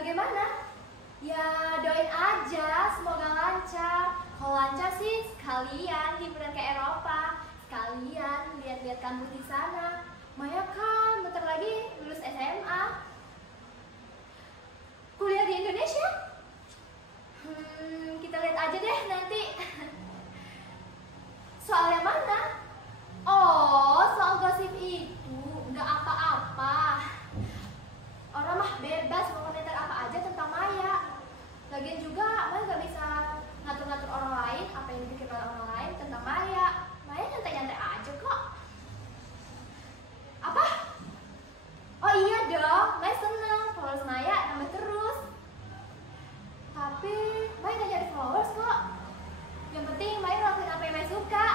Bagaimana? Ya doain aja, semoga lancar. Kalau lancar sih sekalian liburan ke Eropa, sekalian lihat-lihat kampus di sana. Maya kan bentar lagi lulus SMA. Kuliah di Indonesia? Kita lihat aja deh nanti. Soal yang mana? Oh, soal gosip itu nggak apa-apa. Orang mah bebas mau komentar apa aja tentang Maya. Lagian juga Maya nggak bisa ngatur-ngatur orang lain apa yang dipikirkan orang lain tentang Maya. Maya nyantai-nyantai aja kok. Apa? Oh iya dong, Maya seneng followers Maya nambah terus. Tapi Maya nggak nyari followers kok. Yang penting Maya ngelakuin apa yang Maya suka.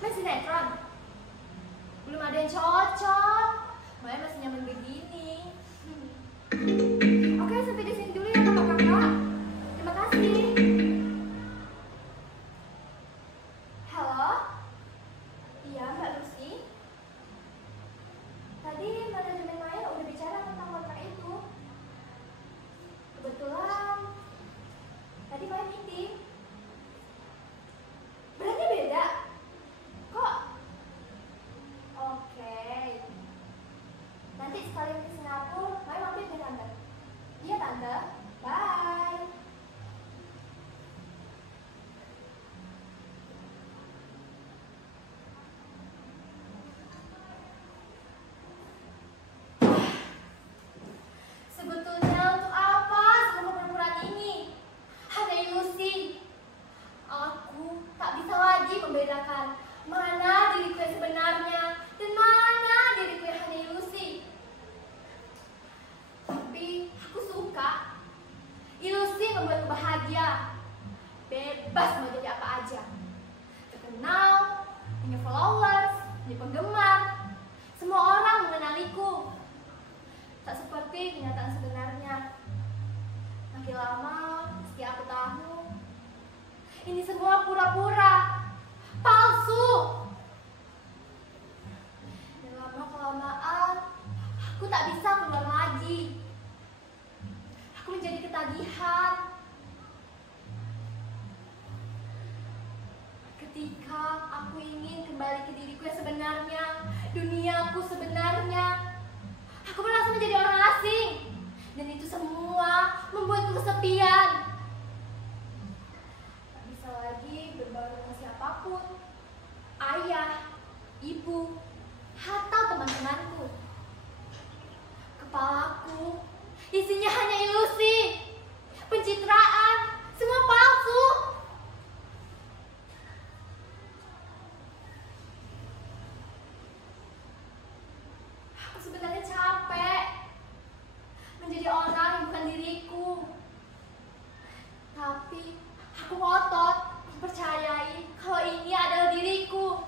Maya sinetron. Belum ada yang cocok. Maya masih nyaman begini. Oke, sampai di sini dulu ya kakak-kakak. Terima kasih. Halo? Iya, Mbak Lucy. Tadi manajemen Maya udah bicara tentang kontrak itu. Kebetulan tadi Maya meeting. Berarti beda? Kok? Oke. Nanti sekalian ke Singapura, Maya mampir ke Tante. Iya Tante, bye. Sebetulnya untuk apa semua pertempuran ini? Hanya ilusi. Aku tak bisa lagi membedakan mana diriku yang sebenarnya dan mana diriku yang hanya ilusi. Tapi aku suka. Ilusi membuatku bahagia. Bebas mau jadi apa aja. Terkenal, punya followers, punya penggemar. Semua orang mengenaliku. Tak seperti kenyataan sebenarnya. Makin lama, meski aku tahu, ini semua pura-pura, palsu. Dan lama-kelamaan, aku tak bisa keluar lagi. Aku menjadi ketagihan. Ketika aku ingin kembali ke diriku yang sebenarnya, duniaku sebenarnya, aku merasa menjadi orang asing. Dan itu semua membuatku kesepian. Tak bisa lagi berbaur dengan siapapun. Ayah, ibu, atau teman-temanku. Kepalaku isinya hanya ilusi, pencitraan, semua palsu. Aku sebenarnya capek menjadi orang yang bukan diriku. Tapi aku ngotot mempercayai kalau ini adalah diriku.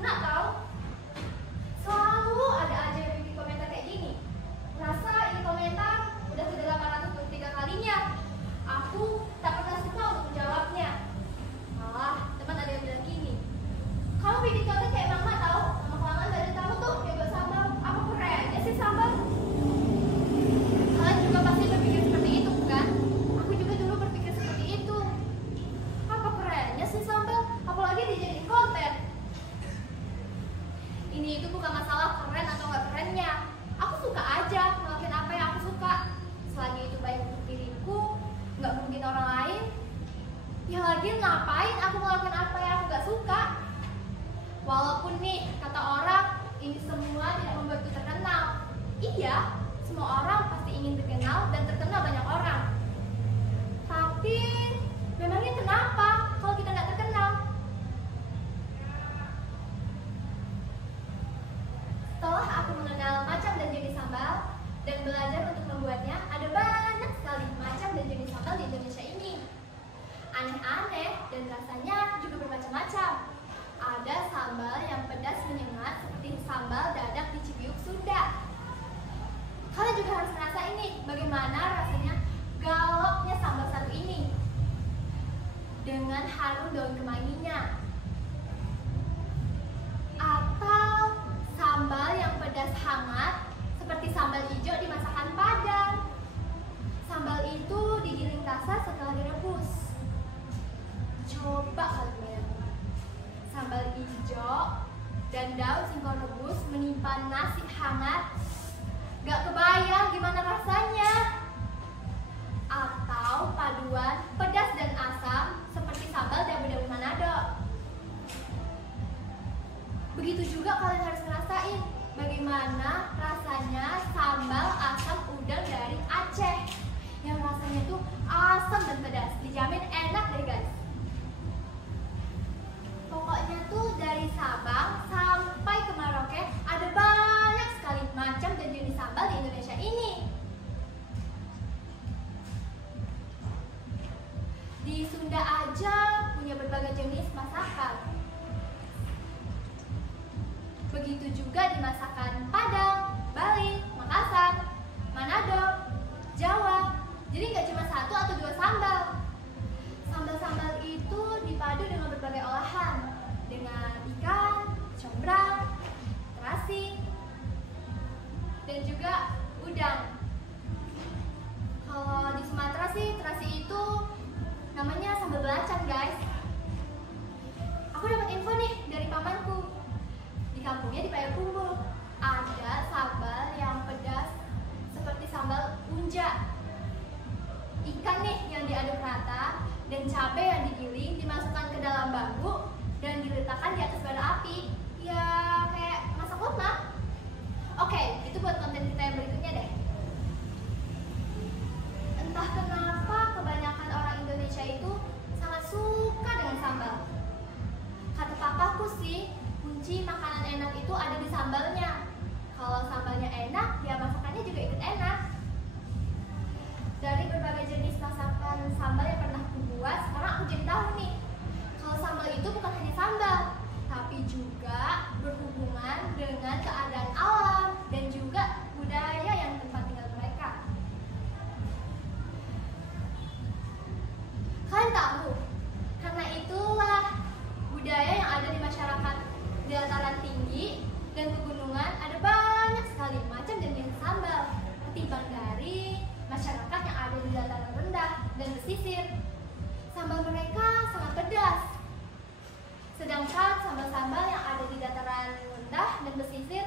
guna tau. Selalu ada aja yang bikin komentar kayak gini. Rasa ini komentar udah ke 803 kalinya. Aku tak pernah suka untuk menjawabnya. Malah teman ada yang bilang gini, kamu bikin konten kayak mama tau. Mama kelamaan dari kamu tuh yang buat sambal. Apa kerennya sih sambal? Kalian juga pasti berpikir seperti itu bukan? Aku juga dulu berpikir seperti itu. Apa kerennya sih sambal? Apalagi dijadiin konten. Ini itu bukan masalah keren atau nggak kerennya. Aku suka aja ngelakuin apa yang aku suka. Selagi itu baik untuk diriku, nggak mungkin orang lain. Ya lagi ngapain aku ngelakuin apa yang aku nggak suka? Walaupun nih kata orang ini semua tidak membuatku terkenal. Iya, semua orang pasti ingin dikenal dan terkenal banyak orang. Tapi memangnya kenapa kalau kita nggak terkenal? Setelah aku mengenal macam dan jenis sambal dan belajar untuk membuatnya, ada banyak sekali macam dan jenis sambal di Indonesia ini. Aneh-aneh dan rasanya juga bermacam-macam. Ada sambal yang pedas menyengat seperti sambal dadak di Cibiuk, Sunda. Kalian juga harus ngerasain nih bagaimana rasanya galoknya sambal satu ini dengan harum daun kemanginya. Atau sambal yang pedas hangat seperti sambal hijau di masakan Padang. Sambal itu digiling kasar setelah direbus. Coba kalian bayangkan, sambal hijau dan daun singkong rebus menimpa nasi hangat. Gak kebayang gimana rasanya. Atau paduan pedas dan asam seperti sambal dabu-dabu Manado. Begitu juga kalian harus ngerasain bagaimana rasanya sambal asam udang dari Aceh. Yang rasanya tuh asam dan pedas, dijamin enak deh guys. Pokoknya tuh dari Sabang sampai ke Merauke ada banyak sekali macam dan jenis sambal di Indonesia ini. Di Sunda aja punya berbagai jenis masakan. Begitu juga di masakan Padang, Bali, Makassar, Manado, Jawa. Jadi nggak cuma satu atau dua sambal. Sambal-sambal itu dipadu dengan berbagai olahan, dengan ikan, combrang, terasi, dan juga udang. Kalau di Sumatera sih terasi itu namanya sambal belacan guys. Aku dapat info nih dari pamanku. Di kampungnya di Payakumbuh ada sambal yang pedas seperti sambal unja. Ikan nih yang diaduk rata dan cabai yang digiling dimasukkan ke dalam bambu dan diletakkan di atas bara api. Ya kayak masak lemak. Oke, itu buat konten kita yang berikutnya deh. Entah kenapa kebanyakan orang Indonesia itu sangat suka dengan sambal. Kata papaku sih, kunci makanan enak itu ada di sambalnya. Kalau sambalnya enak, ya masakannya juga ikut enak. Dari berbagai jenis masakan sambal yang pernah aku buat, sekarang aku jadi tahu nih, kalau sambal itu bukan hanya sambal, tapi juga berhubungan dengan keadaan alam dan juga budaya yang tempat tinggal mereka. Kalian tahu, karena itulah budaya yang ada di masyarakat dataran tinggi dan pegunungan ada banyak sekali macam dan jenis sambal ketimbang dari masyarakat yang ada di dataran rendah dan pesisir. Sambal mereka sangat pedas. Sedangkan sambal-sambal yang ada di dataran rendah dan pesisir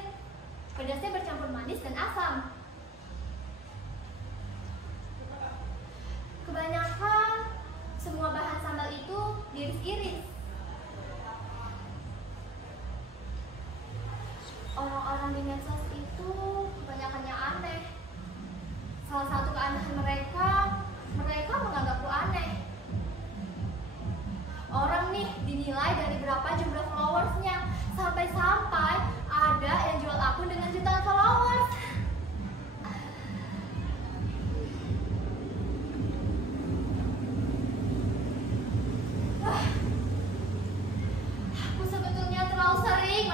pedasnya bercampur manis dan asam. Kebanyakan semua bahan sambal itu diiris-iris. Orang-orang di medsos itu kebanyakannya aneh. Salah satu keanehan mereka menganggapku aneh. Orang nih dinilai dari berapa jumlah followersnya, sampai-sampai ada yang jual akun dengan jutaan followers. Aku sebetulnya terlalu sering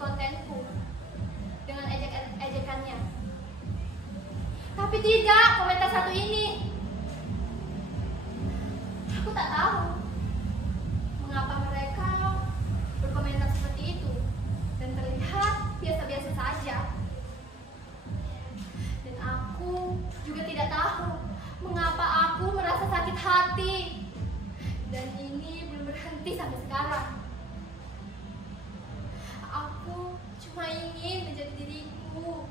kontenku dengan ejekannya. Tapi tidak komentar satu ini. Aku tak tahu mengapa mereka berkomentar seperti itu dan terlihat biasa-biasa saja. Dan aku juga tidak tahu mengapa aku merasa sakit hati. Dan ini belum berhenti sampai sekarang. Aku cuma ingin menjadi diriku.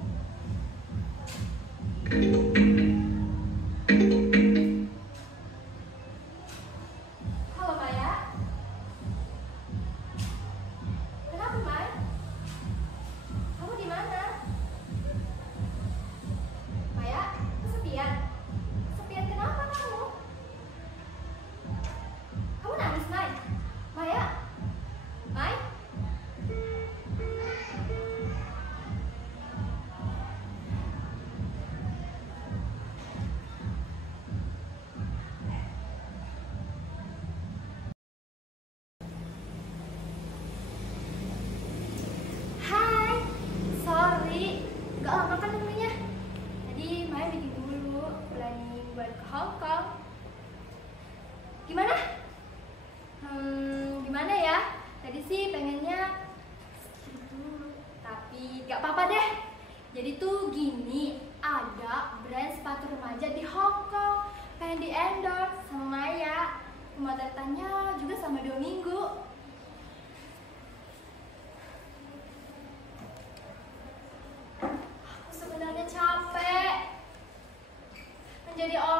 Halo Maya. Kenapa Maya? Kamu di mana? Maya, kesepian. Kesepian kenapa kamu? Kamu nangis, Mai? Maya? Mai? Hai, sorry, gak lama kan nunggunya. Tadi Maya bikin dulu, planning buat ke Hong Kong. Gimana? Gimana ya? Tadi sih pengennya skip dulu, tapi gak apa-apa deh. Jadi tuh gini, ada brand sepatu remaja di Hong Kong, pengen di endorse sama Maya. Pemotretannya juga sama 2 minggu. Aku sebenarnya capek menjadi orang